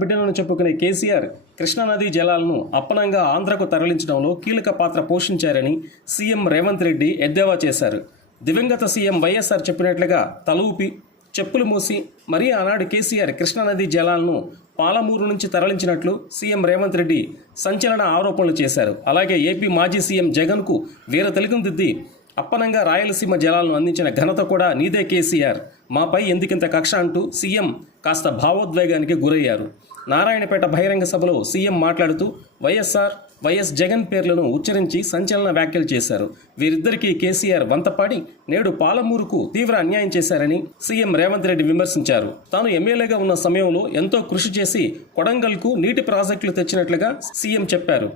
బిడ్డలను చెప్పుకునే కేసీఆర్ కృష్ణానదీ జలాలను అప్పనంగా ఆంధ్రకు తరలించడంలో కీలక పాత్ర పోషించారని సీఎం రేవంత్ రెడ్డి ఎద్దేవా చేశారు. దివంగత సీఎం వైఎస్ఆర్ చెప్పినట్లుగా తల ఊపి చెప్పులు మూసి మరీ ఆనాడు కేసీఆర్ కృష్ణానదీ జలాలను పాలమూరు నుంచి తరలించినట్లు సీఎం రేవంత్ రెడ్డి సంచలన ఆరోపణలు చేశారు. అలాగే ఏపీ మాజీ సీఎం జగన్కు వీర తిలకం దిద్ది అప్పనంగా రాయలసీమ జలాలను అందించిన ఘనత కూడా నీదే కేసీఆర్, మాపై ఎందుకింత కక్ష అంటూ సీఎం కాస్త భావోద్వేగానికి గురయ్యారు. నారాయణపేట బహిరంగ సభలో సీఎం మాట్లాడుతూ వైఎస్ఆర్, వైఎస్ జగన్ పేర్లను ఉచ్చరించి సంచలన వ్యాఖ్యలు చేశారు. వీరిద్దరికీ కేసీఆర్ వంతపాడి నేడు పాలమూరుకు తీవ్ర అన్యాయం చేశారని సీఎం రేవంత్ రెడ్డి విమర్శించారు. తాను ఎమ్మెల్యేగా ఉన్న సమయంలో ఎంతో కృషి చేసి కొడంగల్కు నీటి ప్రాజెక్టులు తెచ్చినట్లుగా సీఎం చెప్పారు.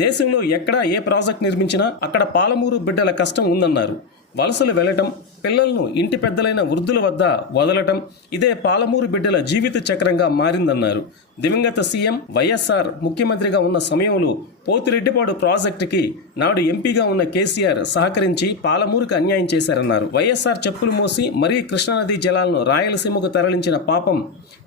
దేశంలో ఎక్కడా ఏ ప్రాజెక్ట్ నిర్మించినా అక్కడ పాలమూరు బిడ్డల కష్టం ఉందన్నారు. వలసలు వెళ్లటం, పిల్లలను ఇంటి పెద్దలైన వృద్ధుల వద్ద వదలటం ఇదే పాలమూరు బిడ్డల జీవిత చక్రంగా మారిందన్నారు. దివంగత సీఎం వైఎస్ఆర్ ముఖ్యమంత్రిగా ఉన్న సమయంలో పోతిరెడ్డిపాడు ప్రాజెక్టుకి నాడు ఎంపీగా ఉన్న కేసీఆర్ సహకరించి పాలమూరుకు అన్యాయం చేశారన్నారు. వైఎస్ఆర్ చెప్పులు మోసి మరీ కృష్ణానదీ జలాలను రాయలసీమకు తరలించిన పాపం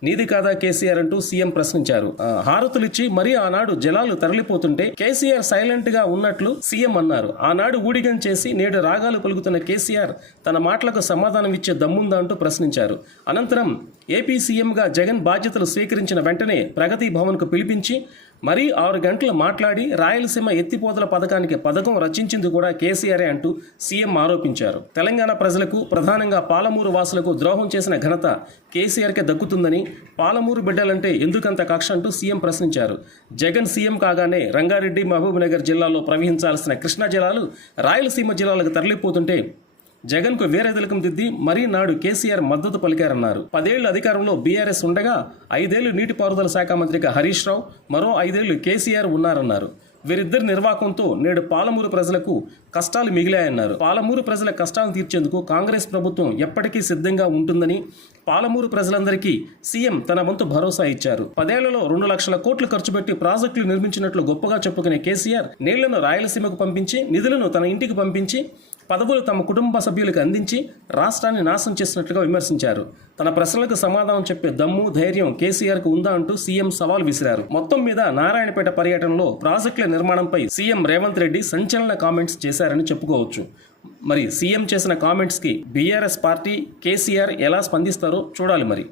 నీది కాదా కేసీఆర్ అంటూ సీఎం ప్రశ్నించారు. హారతులిచ్చి మరీ ఆనాడు జలాలు తరలిపోతుంటే కేసీఆర్ సైలెంట్ గా ఉన్నట్లు సీఎం అన్నారు. ఆనాడు ఊడిగం చేసి నేడు రాగాలు పలుకుతున్న కేసీఆర్ తన మాటలకు సమాధానం ఇచ్చే దమ్ముందా అంటూ ప్రశ్నించారు. అనంతరం ఏపీ సీఎంగా జగన్ బాధ్యతలు స్వీకరించిన వెంటనే ప్రగతి భవన్కు పిలిపించి మరీ 6 గంటలు మాట్లాడి రాయలసీమ ఎత్తిపోతల పథకం రచించింది కూడా కేసీఆరే అంటూ సీఎం ఆరోపించారు. తెలంగాణ ప్రజలకు, ప్రధానంగా పాలమూరు వాసులకు ద్రోహం చేసిన ఘనత కేసీఆర్కే దక్కుతుందని, పాలమూరు బిడ్డలంటే ఎందుకంత కక్ష అంటూ సీఎం ప్రశ్నించారు. జగన్ సీఎం కాగానే రంగారెడ్డి, మహబూబ్నగర్ జిల్లాల్లో ప్రవహించాల్సిన కృష్ణా జలాలు రాయలసీమ జిల్లాలకు తరలిపోతుంటే జగన్కు వేరే తిలకం దిద్ది మరీ నాడు కేసీఆర్ మద్దతు పలికారన్నారు. 10 ఏళ్లు అధికారంలో బీఆర్ఎస్ ఉండగా 5 ఏళ్లు నీటిపారుదల శాఖ మంత్రిగా హరీష్ రావు, మరో 5 ఏళ్లు కేసీఆర్ ఉన్నారన్నారు. వీరిద్దరి నిర్వాకంతో నేడు పాలమూరు ప్రజలకు కష్టాలు మిగిలాయన్నారు. పాలమూరు ప్రజల కష్టాలను తీర్చేందుకు కాంగ్రెస్ ప్రభుత్వం ఎప్పటికీ సిద్ధంగా ఉంటుందని పాలమూరు ప్రజలందరికీ సీఎం తన వంతు భరోసా ఇచ్చారు. 10 ఏళ్లలో 2 లక్షల కోట్లు ఖర్చు పెట్టి ప్రాజెక్టులు నిర్మించినట్లు గొప్పగా చెప్పుకునే కేసీఆర్ నీళ్లను రాయలసీమకు పంపించి, నిధులను తన ఇంటికి పంపించి, పదవులు తమ కుటుంబ సభ్యులకు అందించి రాష్ట్రాన్ని నాశనం చేసినట్లుగా విమర్శించారు. తన ప్రశ్నలకు సమాధానం చెప్పే దమ్ము, ధైర్యం కేసీఆర్కు ఉందా అంటూ సీఎం సవాల్ విసిరారు. మొత్తం మీద నారాయణపేట పర్యటనలో ప్రాజెక్టుల నిర్మాణంపై సీఎం రేవంత్ రెడ్డి సంచలన కామెంట్స్ చేశారని చెప్పుకోవచ్చు. మరి సీఎం చేసిన కామెంట్స్కి బీఆర్ఎస్ పార్టీ, కేసీఆర్ ఎలా స్పందిస్తారో చూడాలి మరి.